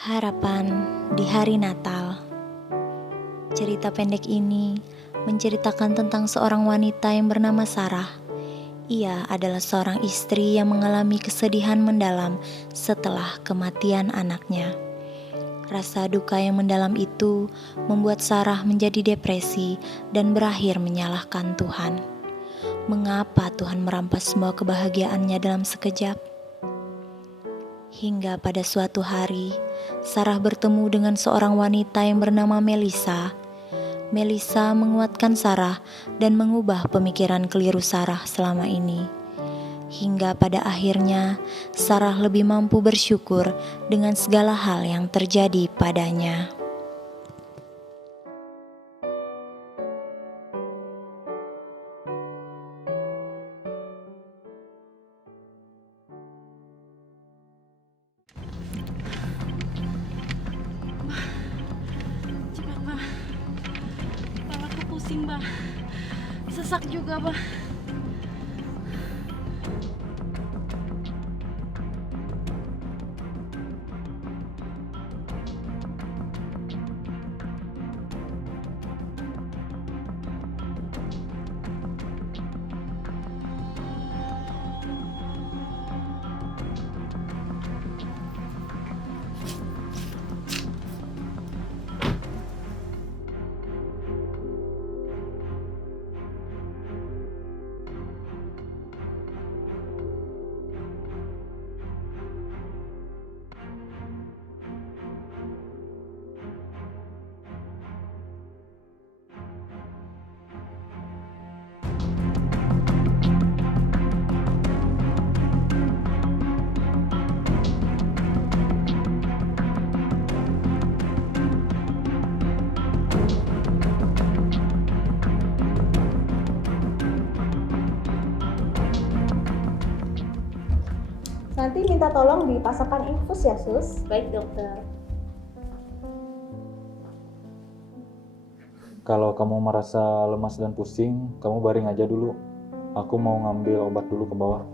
Harapan di hari Natal. Cerita pendek ini menceritakan tentang seorang wanita yang bernama Sarah. Ia adalah seorang istri yang mengalami kesedihan mendalam setelah kematian anaknya. Rasa duka yang mendalam itu membuat Sarah menjadi depresi dan berakhir menyalahkan Tuhan. Mengapa Tuhan merampas semua kebahagiaannya dalam sekejap? Hingga pada suatu hari, Sarah bertemu dengan seorang wanita yang bernama Melissa. Melissa menguatkan Sarah dan mengubah pemikiran keliru Sarah selama ini. Hingga pada akhirnya, Sarah lebih mampu bersyukur dengan segala hal yang terjadi padanya. Cepat, Bah. Kepalaku pusing, Bah. Sesak juga, Bah. Nanti minta tolong dipasangkan infus ya, Sus. Baik, dokter. Kalau kamu merasa lemas dan pusing, kamu baring aja dulu. Aku mau ngambil obat dulu ke bawah.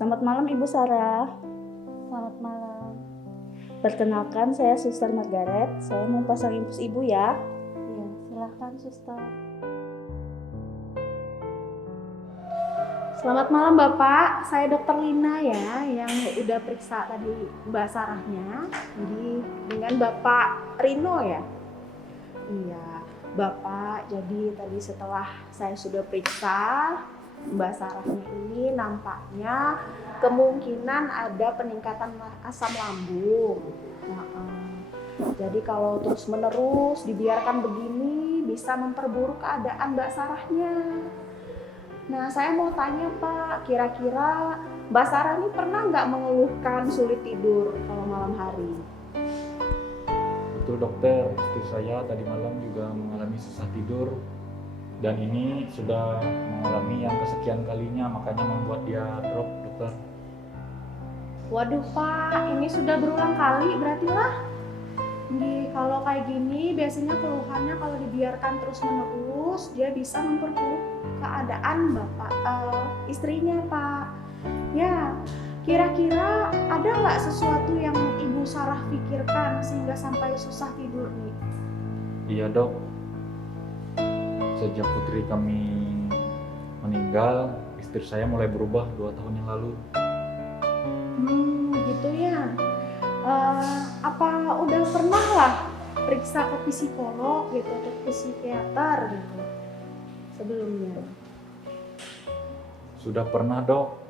Selamat malam Ibu Sarah. Selamat malam. Perkenalkan, saya Suster Margaret. Saya mau pasang infus Ibu ya. Iya, silahkan, suster. Selamat malam Bapak. Saya Dokter Lina ya, yang udah periksa tadi Mbak Sarahnya. Jadi dengan Bapak Rino ya. Iya, Bapak. Jadi tadi setelah saya sudah periksa Mbak Sarahnya ini nampaknya kemungkinan ada peningkatan asam lambung. Jadi kalau terus menerus dibiarkan begini bisa memperburuk keadaan Mbak Sarahnya. Nah, saya mau tanya Pak, kira-kira Mbak Sarah ini pernah nggak mengeluhkan sulit tidur kalau malam hari? Betul dokter, istri saya tadi malam juga mengalami susah tidur. Dan ini sudah mengalami yang kesekian kalinya, makanya membuat dia drop dokter. Waduh Pak, ini sudah berulang kali berarti lah. Kalau kayak gini biasanya keluhannya kalau dibiarkan terus menerus dia bisa memperburuk keadaan Bapak istrinya Pak. Ya, kira-kira ada nggak sesuatu yang Ibu Sarah pikirkan sehingga sampai susah tidur nih? Iya dok, sejak putri kami meninggal, istri saya mulai berubah 2 tahun yang lalu. Gitu ya. Apa udah pernah lah periksa ke psikolog gitu atau ke psikiater gitu sebelumnya? Sudah pernah dok,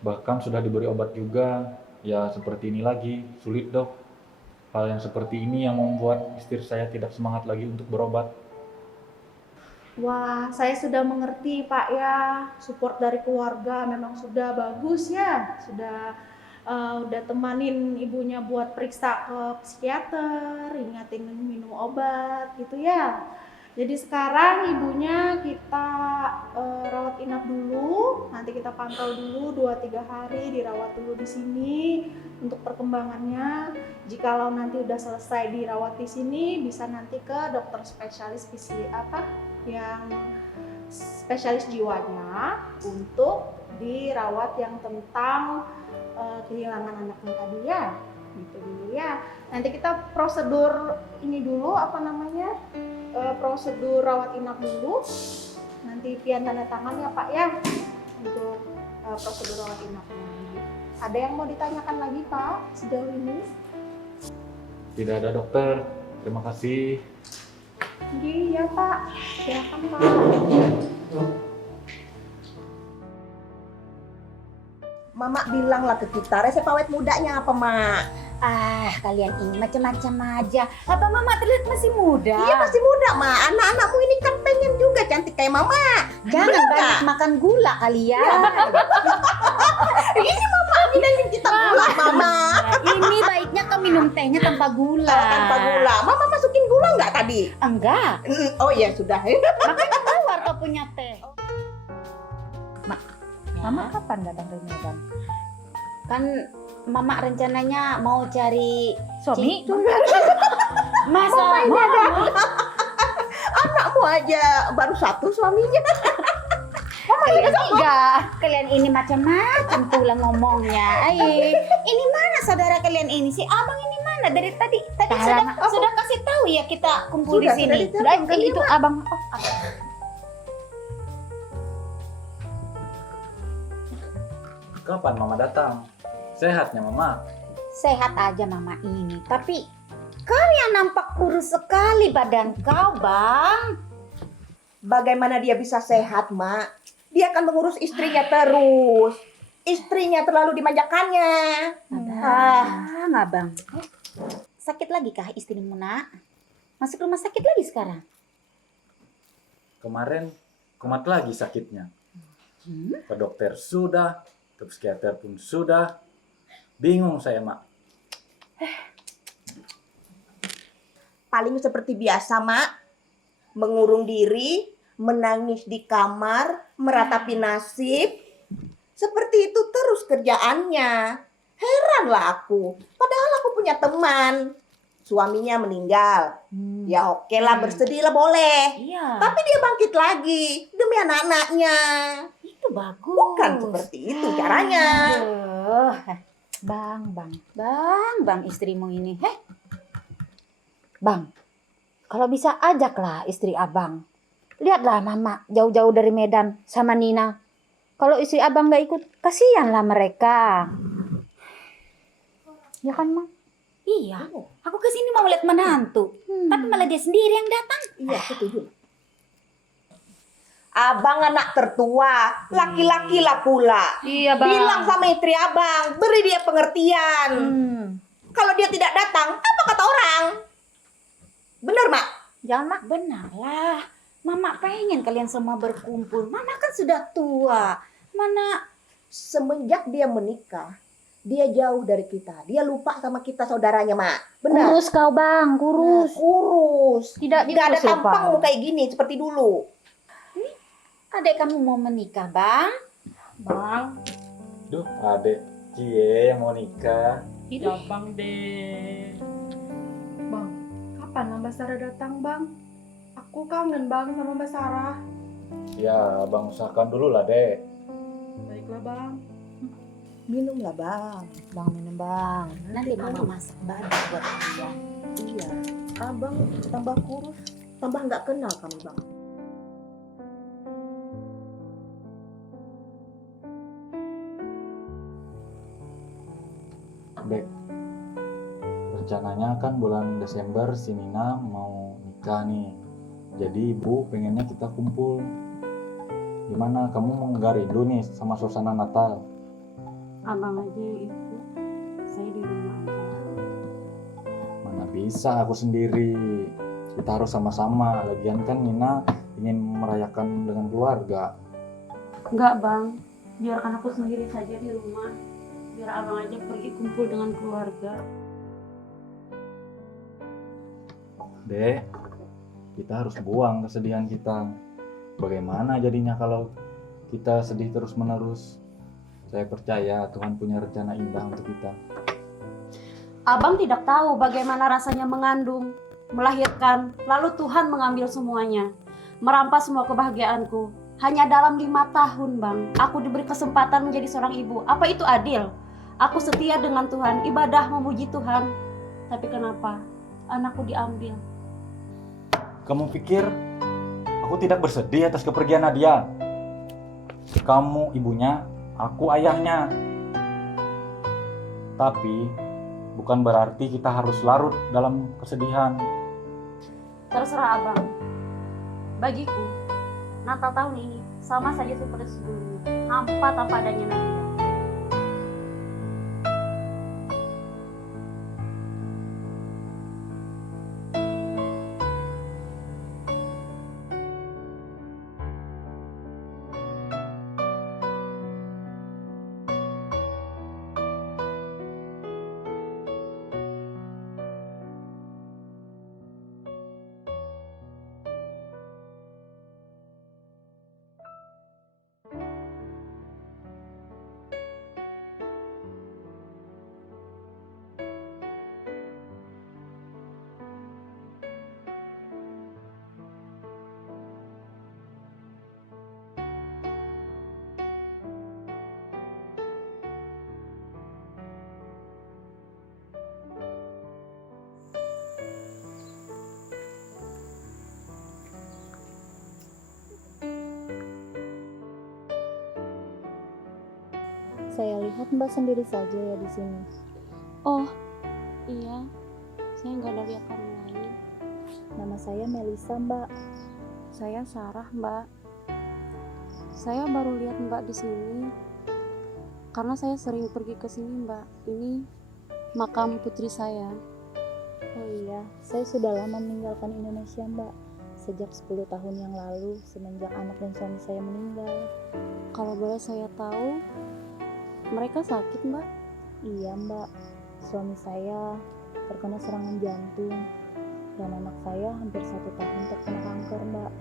bahkan sudah diberi obat juga. Ya seperti ini lagi, sulit dok. Hal yang seperti ini yang membuat istri saya tidak semangat lagi untuk berobat. Wah, saya sudah mengerti Pak ya. Support dari keluarga memang sudah bagus ya. Udah temanin ibunya buat periksa ke psikiater, ingatin minum obat gitu ya. Jadi sekarang ibunya kita rawat inap dulu, nanti kita pantau dulu 2-3 hari, dirawat dulu di sini untuk perkembangannya. Jikalau nanti udah selesai dirawat di sini, bisa nanti ke dokter spesialis yang spesialis jiwanya untuk dirawat yang tentang kehilangan anaknya tadi ya. Gitu dulu ya. Nanti kita prosedur ini dulu prosedur rawat inap dulu. Nanti pian tanda tangan ya Pak ya untuk prosedur rawat inapnya. Ada yang mau ditanyakan lagi Pak sejauh ini? Tidak ada dokter, terima kasih. Iya Pak, silakan Pak. Mama bilanglah ke kita, resep awet mudanya apa, Mak? Ah, kalian ini macam-macam aja. Apa Mama terlihat masih muda? Iya masih muda, Mak. Anak-anakmu ini kan pengen juga cantik kayak Mama. Jangan Bener banyak nggak? makan gula kalian. Ini Mama bilangin kita gula, Mama. Ini baiknya kau minum tehnya tanpa gula. Tanpa gula. Mama masukin gula nggak tadi? Enggak. Oh iya sudah. Makanya keluar kau punya teh. Mama kapan datang dari Medan? Kan Mama rencananya mau cari Suami? Masa Anakmu aja baru satu suaminya. kalian ini macam-macam pula ngomongnya. Ini mana saudara kalian ini? Si abang ini mana? Dari tadi sudah kasih tahu ya kita kumpul di sini. Itu abang. Kapan Mama datang? Sehatnya Mama? Sehat aja Mama ini, tapi kalian nampak kurus sekali badan kau, Bang. Bagaimana dia bisa sehat, Mak? Dia akan mengurus istrinya terus. Istrinya terlalu dimanjakannya. Abang. Sakit lagi kah istrimu, Nak? Masuk rumah sakit lagi sekarang? Kemarin kumat lagi sakitnya. Ke dokter sudah, ke psikiater pun sudah. Bingung saya, Mak. Paling seperti biasa, Mak. Mengurung diri, menangis di kamar, meratapi nasib. Seperti itu terus kerjaannya. Heranlah aku. Padahal aku punya teman. Suaminya meninggal. Ya oke lah, bersedih lah boleh. Iya. Tapi dia bangkit lagi demi anak-anaknya. Itu bagus. Bukan seperti itu caranya. Aduh. Bang, istrimu ini. Bang, kalau bisa ajaklah istri abang. Lihatlah Mama jauh-jauh dari Medan sama Nina. Kalau istri abang gak ikut, kasihanlah mereka. Ya kan, Ma? Iya, aku kesini mau lihat menantu. Tapi malah dia sendiri yang datang. Iya, setuju. Abang anak tertua, laki-laki lah pula. Iya, Bang. Bilang sama istri abang, beri dia pengertian. Kalau dia tidak datang, apa kata orang? Bener, Mak? Jangan Mak, benar lah. Mama pengen kalian semua berkumpul. Mama kan sudah tua. Mana Semenjak dia menikah, dia jauh dari kita. Dia lupa sama kita saudaranya, Mak. Benar? Kurus kau Bang, kurus. Kurus. Tidak Tidak ada kurus, tampangmu Bang. kayak gini seperti dulu. adek kamu mau menikah, Bang? Bang, Duh, adek Cie yang mau nikah. tidak Bang deh. Bang, kapan Mbak Sarah datang Bang? Aku kangen Bang sama Mbak Sarah. Ya, Bang usahakan dulu lah, Dek. Baiklah Bang. Minumlah, Bang. Bang minum, Bang. Nanti Mama masak baru buat dia. Iya. Abang tambah kurus, tambah nggak kenal kamu, Bang. Dek, rencananya kan bulan Desember si Nina mau nikah nih. Jadi ibu pengennya kita kumpul. Gimana, kamu mau nggak rindu nih sama suasana Natal? Abang aja itu, saya di rumah aja. Mana bisa aku sendiri. Kita harus sama-sama. Lagian kan Nina ingin merayakan dengan keluarga. Enggak Bang, biarkan aku sendiri saja di rumah. Biar abang aja pergi kumpul dengan keluarga. Dek, kita harus buang kesedihan kita. Bagaimana jadinya kalau kita sedih terus-menerus? Saya percaya Tuhan punya rencana indah untuk kita. Abang tidak tahu bagaimana rasanya mengandung, melahirkan, lalu Tuhan mengambil semuanya, merampas semua kebahagiaanku. Hanya dalam 5 tahun, Bang, aku diberi kesempatan menjadi seorang ibu. Apa itu adil? Aku setia dengan Tuhan, ibadah memuji Tuhan. Tapi kenapa anakku diambil? Kamu pikir aku tidak bersedih atas kepergian Nadia? Kamu ibunya, aku ayahnya. Tapi bukan berarti kita harus larut dalam kesedihan. Terserah Abang. Bagiku, Natal tahun ini sama saja seperti sebelumnya, hampa tanpa adanya Nadia. Saya lihat Mbak sendiri saja ya di sini. Oh, iya. Saya nggak ada lihat orang lain. Nama saya Melisa, Mbak. Saya Sarah, Mbak. Saya baru lihat Mbak di sini karena saya sering pergi ke sini, Mbak. Ini makam putri saya. Oh iya, saya sudah lama meninggalkan Indonesia, Mbak. Sejak 10 tahun yang lalu, semenjak anak dan suami saya meninggal. Kalau boleh saya tahu, mereka sakit, Mbak? Iya, Mbak. Suami saya terkena serangan jantung dan anak saya hampir 1 tahun terkena kanker, Mbak.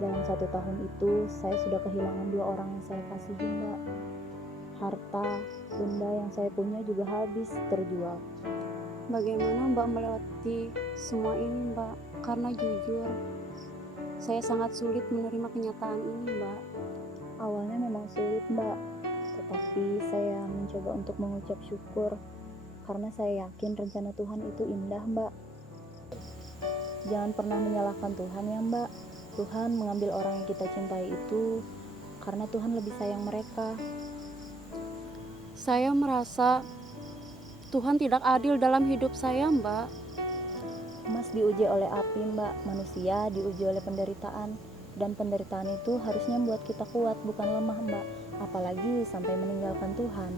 Dalam 1 tahun itu, saya sudah kehilangan 2 orang yang saya kasihi, Mbak. Harta, benda yang saya punya juga habis terjual. Bagaimana Mbak melewati semua ini, Mbak? Karena jujur, saya sangat sulit menerima kenyataan ini, Mbak. Awalnya memang sulit, Mbak. Tetapi saya mencoba untuk mengucap syukur karena saya yakin rencana Tuhan itu indah, Mbak. Jangan pernah menyalahkan Tuhan ya, Mbak. Tuhan mengambil orang yang kita cintai itu karena Tuhan lebih sayang mereka. Saya merasa Tuhan tidak adil dalam hidup saya, Mbak. Emas diuji oleh api, Mbak. Manusia diuji oleh penderitaan. Dan penderitaan itu harusnya membuat kita kuat, bukan lemah, Mbak. Apalagi sampai meninggalkan Tuhan.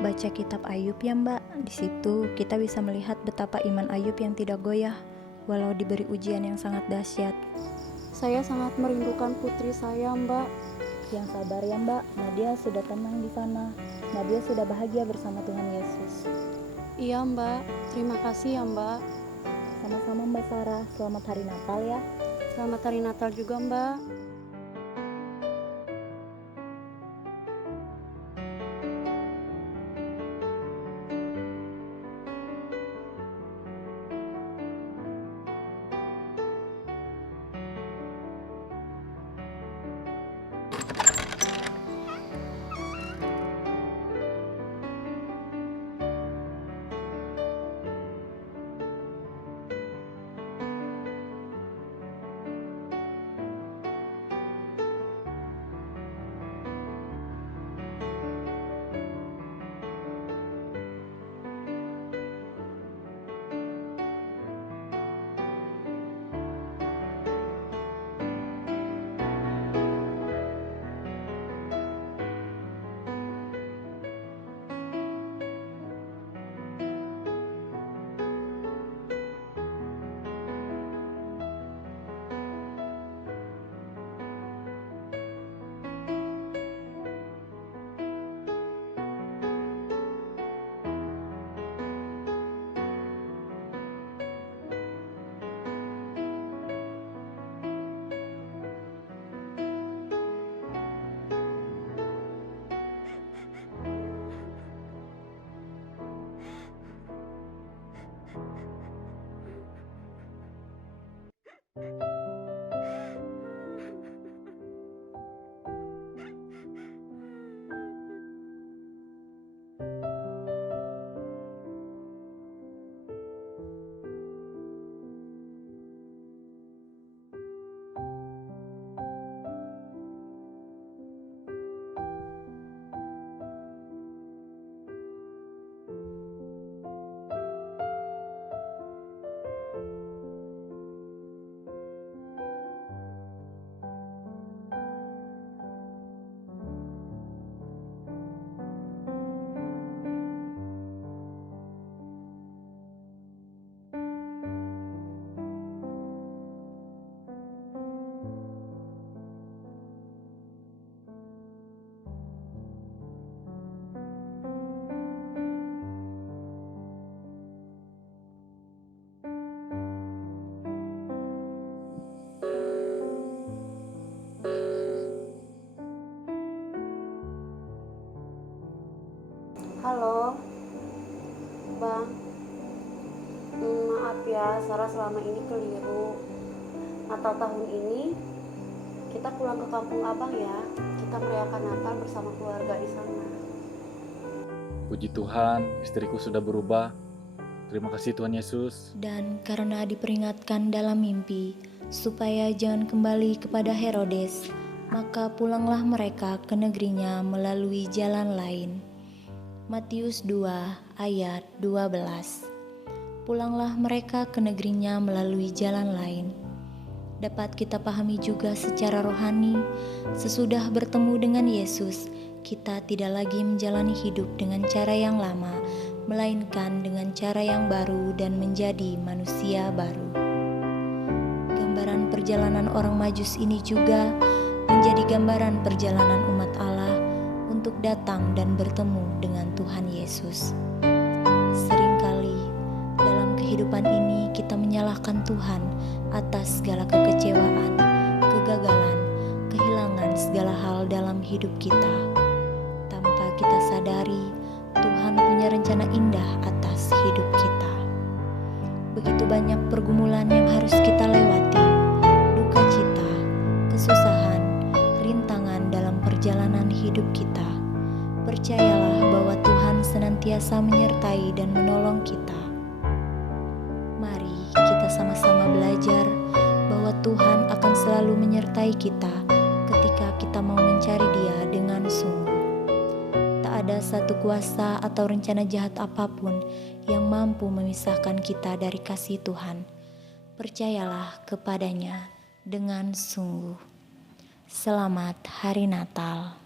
Baca kitab Ayub ya, Mbak. Di situ kita bisa melihat betapa iman Ayub yang tidak goyah, walau diberi ujian yang sangat dahsyat. Saya sangat merindukan putri saya, Mbak. Yang sabar ya, Mbak. Nadia sudah tenang di sana. Nadia sudah bahagia bersama Tuhan Yesus. Iya, Mbak. Terima kasih ya, Mbak. Sama-sama, Mbak Sarah. Selamat Hari Natal ya. Selamat Hari Natal juga, Mbak. Bang. Maaf ya, Sarah selama ini keliru. Natal tahun ini kita pulang ke kampung Abang ya. Kita merayakan Natal bersama keluarga di sana. Puji Tuhan, istriku sudah berubah. Terima kasih Tuhan Yesus. Dan karena diperingatkan dalam mimpi supaya jangan kembali kepada Herodes, maka pulanglah mereka ke negerinya melalui jalan lain. Matius 2 ayat 12. Pulanglah mereka ke negerinya melalui jalan lain. Dapat kita pahami juga secara rohani, sesudah bertemu dengan Yesus, kita tidak lagi menjalani hidup dengan cara yang lama, melainkan dengan cara yang baru dan menjadi manusia baru. Gambaran perjalanan orang Majus ini juga menjadi gambaran perjalanan umat Allah untuk datang dan bertemu dengan Tuhan Yesus. Seringkali dalam kehidupan ini kita menyalahkan Tuhan atas segala kekecewaan, kegagalan, kehilangan segala hal dalam hidup kita. Tanpa kita sadari, Tuhan punya rencana indah atas hidup kita. Begitu banyak pergumulan yang harus kita lewati, duka cita, kesusahan, rintangan dalam perjalanan hidup kita. Percayalah bahwa Tuhan senantiasa menyertai dan menolong kita. Mari kita sama-sama belajar bahwa Tuhan akan selalu menyertai kita ketika kita mau mencari Dia dengan sungguh. Tak ada satu kuasa atau rencana jahat apapun yang mampu memisahkan kita dari kasih Tuhan. Percayalah kepadanya dengan sungguh. Selamat Hari Natal.